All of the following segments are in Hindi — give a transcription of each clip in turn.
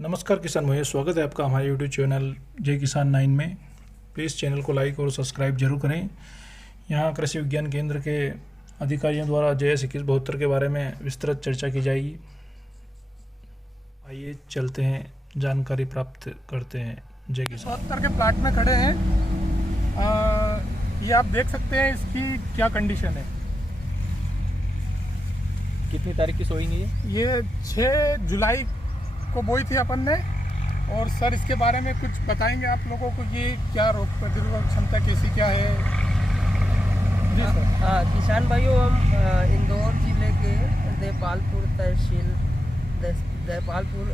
नमस्कार किसान भाइयों, स्वागत है आपका हमारे यूट्यूब चैनल जय किसान 9 में। प्लीज़ चैनल को लाइक और सब्सक्राइब जरूर करें। यहाँ कृषि विज्ञान केंद्र के अधिकारियों द्वारा JS 2172 के बारे में विस्तृत चर्चा की जाएगी। आइए चलते हैं, जानकारी प्राप्त करते हैं। जय किसान 72 के प्लाट में खड़े हैं। ये आप देख सकते हैं इसकी क्या कंडीशन है। कितनी तारीख की सोइंग है ये 6 जुलाई को बोई थी अपन ने। और सर इसके बारे में कुछ बताएंगे आप लोगों को, ये क्या रोग प्रतिरोधक क्षमता कैसी क्या है? जी सर। हाँ किसान भाइयों, हम इंदौर जिले के देपालपुर तहसील देपालपुर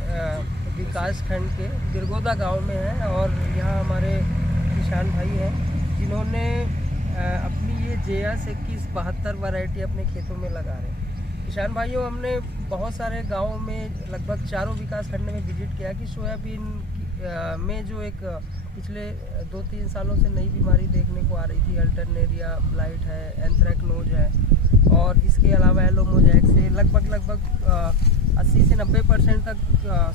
विकास खंड के गिरगोदा गांव में हैं। और यहाँ हमारे किसान भाई हैं जिन्होंने अपनी ये JS 2172 वैरायटी अपने खेतों में लगा रहे हैं। किसान भाइयों, हमने बहुत सारे गांवों में लगभग चारों विकास खंड में विजिट किया कि सोयाबीन में जो एक पिछले 2-3 सालों से नई बीमारी देखने को आ रही थी, अल्टरनेरिया ब्लाइट है, एंथ्रेक्नोज है और इसके अलावा एलोमोजैक्स है। लगभग 80 से 90% तक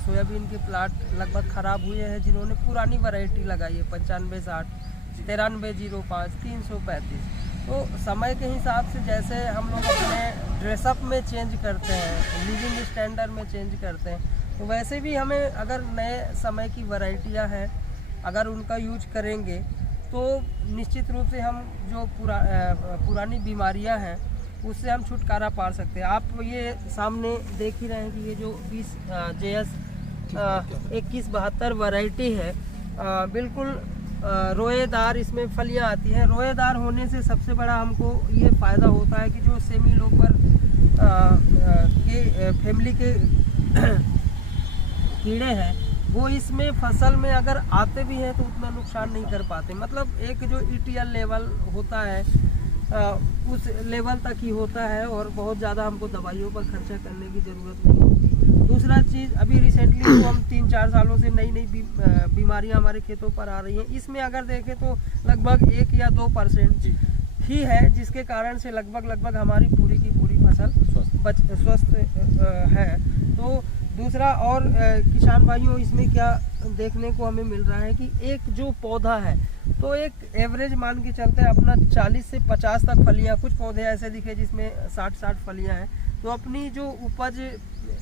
सोयाबीन के प्लाट लगभग ख़राब हुए हैं जिन्होंने पुरानी वैरायटी लगाई है 9560, 9305, 335। तो समय के हिसाब से जैसे हम लोग अपने ड्रेसअप में चेंज करते हैं, लिविंग स्टैंडर्ड में चेंज करते हैं, तो वैसे भी हमें अगर नए समय की वैरायटियां हैं अगर उनका यूज करेंगे तो निश्चित रूप से हम जो पुरानी बीमारियां हैं उससे हम छुटकारा पा सकते हैं। आप ये सामने देख ही रहे हैं कि ये जो JS 2172 वैरायटी है, बिल्कुल रोएदार इसमें फलियां आती हैं। रोएदार होने से सबसे बड़ा हमको ये फ़ायदा होता है कि जो सेमी लोपर के फैमिली के कीड़े हैं वो इसमें फसल में अगर आते भी हैं तो उतना नुकसान नहीं कर पाते। मतलब एक जो ETL लेवल होता है उस लेवल तक ही होता है और बहुत ज़्यादा हमको दवाइयों पर खर्चा करने की ज़रूरत नहीं होती। दूसरा चीज़, अभी रिसेंटली जो हम 3-4 सालों से नई बीमारियां हमारे खेतों पर आ रही हैं, इसमें अगर देखें तो लगभग 1 या 2% ही है जिसके कारण से लगभग हमारी पूरी की पूरी फसल स्वस्थ है। तो दूसरा और किसान भाइयों, इसमें क्या देखने को हमें मिल रहा है कि एक जो पौधा है तो एक एवरेज मान के चलते हैं अपना 40 से 50 तक फलियां, कुछ पौधे ऐसे दिखे जिसमें 60 फलियां हैं। तो अपनी जो उपज,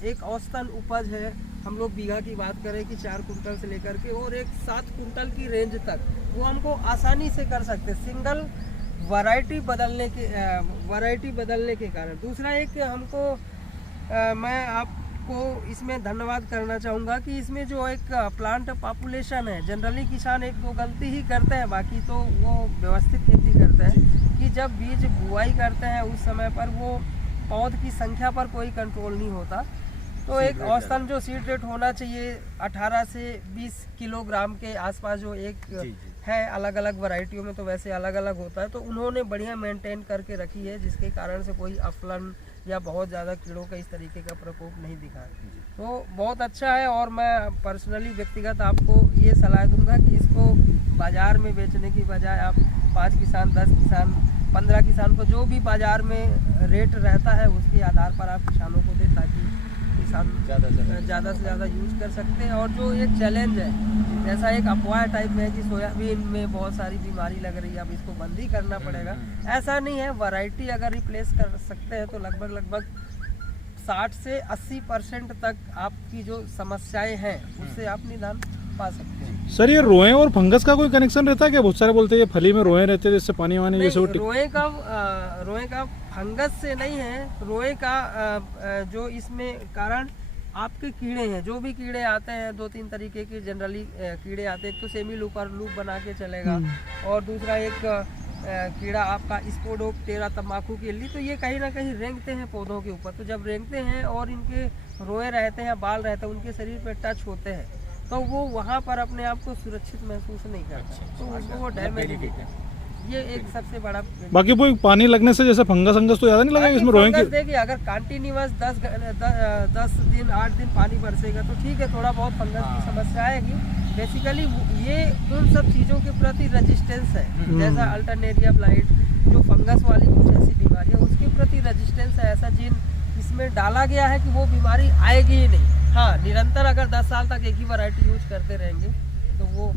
एक औसतन उपज है, हम लोग बीघा की बात करें कि 4 कुंटल से लेकर के और एक 7 कुंटल की रेंज तक वो हमको आसानी से कर सकते सिंगल वैरायटी बदलने के कारण। दूसरा एक हमको मैं आपको इसमें धन्यवाद करना चाहूँगा कि इसमें जो एक प्लांट पॉपुलेशन है, जनरली किसान 1-2 गलती ही करते हैं, बाकी तो वो व्यवस्थित खेती करते हैं कि जब बीज बुआई करते हैं उस समय पर वो पौध की संख्या पर कोई कंट्रोल नहीं होता। तो एक औसतन जो सीड रेट होना चाहिए 18 से 20 किलोग्राम के आसपास जो एक है, अलग अलग वैरायटियों में तो वैसे अलग अलग होता है, तो उन्होंने बढ़िया मेंटेन करके रखी है जिसके कारण से कोई अफलन या बहुत ज़्यादा कीड़ों का इस तरीके का प्रकोप नहीं दिखा है। तो बहुत अच्छा है और मैं पर्सनली व्यक्तिगत आपको ये सलाह दूंगा कि इसको बाज़ार में बेचने की बजाय आप 5 किसान, 10 किसान, 15 किसान को जो भी बाज़ार में रेट रहता है उसके आधार पर आप किसानों को दें ताकि किसान ज़्यादा से ज़्यादा यूज कर सकते हैं। और जो एक चैलेंज है, जैसा एक अफवाह टाइप में है कि सोयाबीन में बहुत सारी बीमारी लग रही है, अब इसको बंद ही करना पड़ेगा, ऐसा नहीं है। वैरायटी अगर रिप्लेस कर सकते हैं तो लगभग 60 से 80% तक आपकी जो समस्याएं हैं उससे आप निदान पा सकते हैं। सर, ये रोए और फंगस का कोई कनेक्शन रहता है क्या? बहुत सारे बोलते हैं ये फली में रोए रहते हैं जिससे पानी वानी जैसे रोए का फंगस से नहीं है। रोए का जो इसमें कारण आपके कीड़े हैं, जो भी कीड़े आते हैं 2-3 तरीके के जनरली कीड़े आते हैं। एक तो सेमी लूपर लूप बना के चलेगा और दूसरा एक कीड़ा आपका स्पोडोप्टेरा तंबाकू की इल्ली। तो ये कहीं ना कहीं रेंगते हैं पौधों के ऊपर, तो जब रेंगते हैं और इनके रोए रहते हैं, बाल रहते हैं, उनके शरीर पर टच होते हैं तो वो वहाँ पर अपने आप को सुरक्षित महसूस नहीं करता, तो उसको वो डैमेज है। ये एक सबसे बड़ा। बाकी कोई पानी लगने से जैसे फंगस तो ज़्यादा नहीं लगेगा इसमें रोएंगे? देखिए, अगर कंटिन्यूअस 10 दिन 8 दिन पानी बरसेगा तो ठीक है, थोड़ा बहुत फंगस की समस्या आएगी। बेसिकली ये उन सब चीज़ों के प्रति रेजिस्टेंस है, जैसा अल्टरनेरिया ब्लाइट, जो फंगस वाली कुछ ऐसी बीमारियाँ उसके प्रति रेजिस्टेंस है। ऐसा जीन इसमें डाला गया है कि वो बीमारी आएगी ही नहीं। हाँ, निरंतर अगर 10 साल तक एक ही वैरायटी यूज करते रहेंगे तो वो